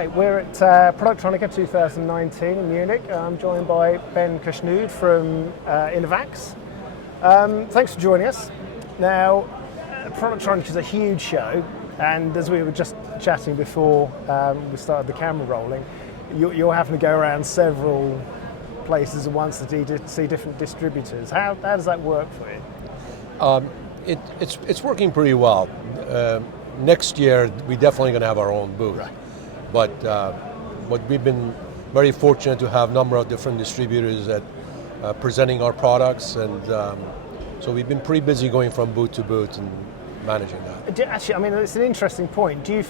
Right, we're at Productronica 2019 in Munich. I'm joined by Ben Khoshmood from Inovaxe. Thanks for joining us. Now, Productronica is a huge show, and as we were just chatting before we started the camera rolling, you're having to go around several places at once to see different distributors. How does that work for you? It's working pretty well. Next year, we're definitely going to have our own booth. Right. But we've been very fortunate to have a number of different distributors that presenting our products, and so we've been pretty busy going from booth to booth and managing that. Actually, I mean, it's an interesting point. Do you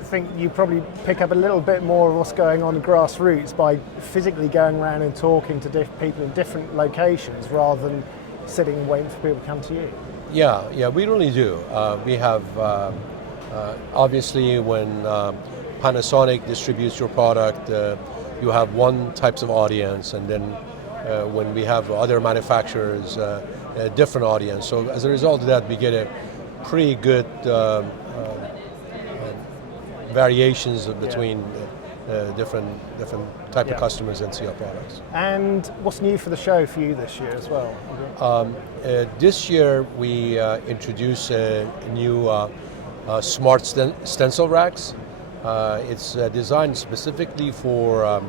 think you probably pick up a little bit more of what's going on grassroots by physically going around and talking to people in different locations rather than sitting and waiting for people to come to you? Yeah, we really do. We have, obviously, when Panasonic distributes your product, you have one types of audience, and then when we have other manufacturers, a different audience. So as a result of that, we get a pretty good variations between different type of customers and see our products. And what's new for the show for you this year as well? This year we introduced a new smart stencil racks. It's designed specifically for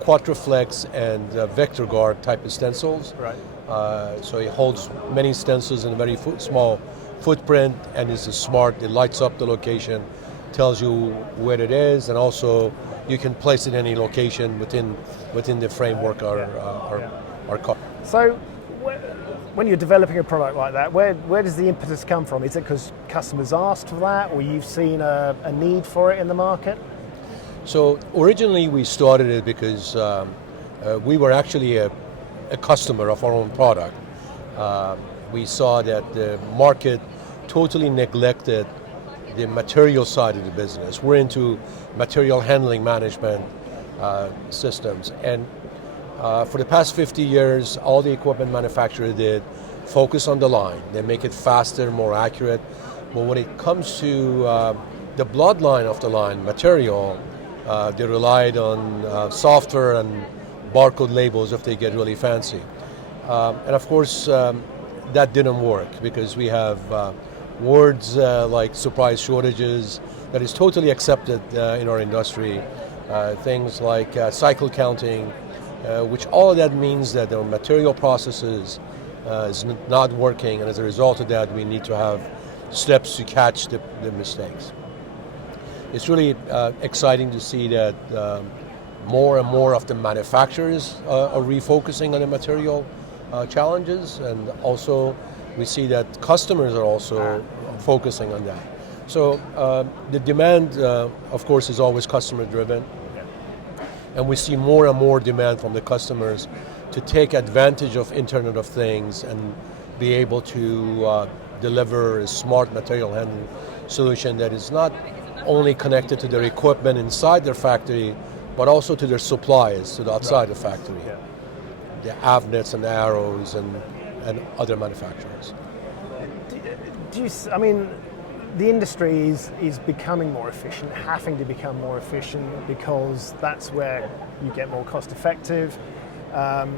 Quatraflex and Vector Guard type of stencils. Right. So it holds many stencils in a very small footprint, and it's smart. It lights up the location, tells you where it is, and also you can place it in any location within the framework our car. So when you're developing a product like that, where does the impetus come from? Is it because customers asked for that, or you've seen a need for it in the market? So originally we started it because we were actually a customer of our own product. We saw that the market totally neglected the material side of the business. We're into material handling management systems, and for the past 50 years, all the equipment manufacturer did focus on the line. They make it faster, more accurate. But when it comes to the bloodline of the line material, they relied on software and barcode labels if they get really fancy. And of course, that didn't work because we have words like surprise shortages that is totally accepted in our industry. Things like cycle counting, which all of that means that our material processes is not working, and as a result of that, we need to have steps to catch the mistakes. It's really exciting to see that more and more of the manufacturers are refocusing on the material challenges, and also we see that customers are also focusing on that. So the demand, of course, is always customer driven. And we see more and more demand from the customers to take advantage of Internet of Things and be able to deliver a smart material handling solution that is not only connected to their equipment inside their factory, but also to their suppliers, to the outside the factory. Yeah. The avnets and the arrows and other manufacturers. I mean, the industry is becoming more efficient, having to become more efficient because that's where you get more cost effective. The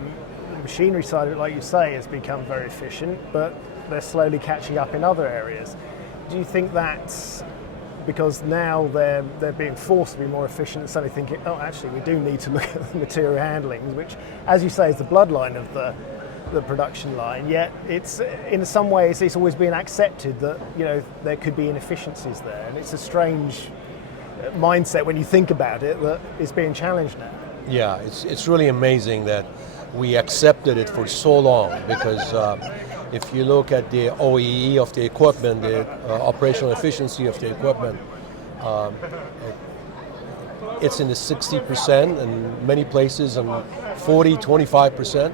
machinery side of it, like you say, has become very efficient, but they're slowly catching up in other areas. Do you think that's because now they're being forced to be more efficient and suddenly thinking, oh, actually, we do need to look at the material handling, which, as you say, is the bloodline of the production line, yet it's in some ways it's always been accepted that there could be inefficiencies there, and it's a strange mindset when you think about it that it's being challenged now. Yeah, it's really amazing that we accepted it for so long, because if you look at the OEE of the equipment, the operational efficiency of the equipment, it's in the 60% in many places, and 40-25%.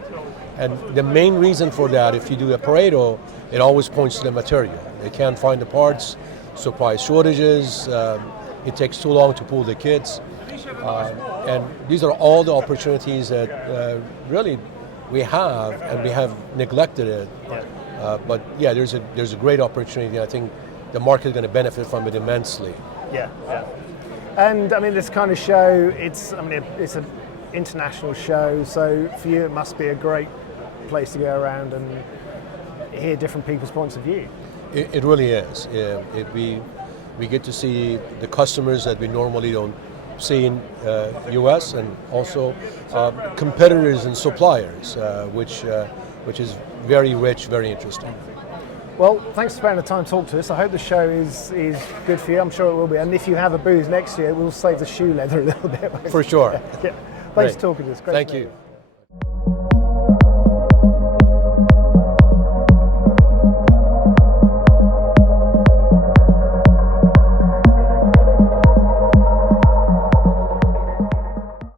And the main reason for that, if you do a Pareto, it always points to the material. They can't find the parts, supply shortages, it takes too long to pull the kits. And these are all the opportunities that really we have, and we have neglected it. But yeah, there's a great opportunity. I think the market is going to benefit from it immensely. Yeah. And I mean, this kind of show, it's an international show, so for you it must be a great place to go around and hear different people's points of view. It really is. We get to see the customers that we normally don't see in US, and also competitors and suppliers, which is very rich, very interesting. Well, thanks for spending the time to talk to us. I hope the show is good for you. I'm sure it will be. And if you have a booth next year, we'll save the shoe leather a little bit. For sure. Yeah. Thanks for talking to us. Great. Thank you.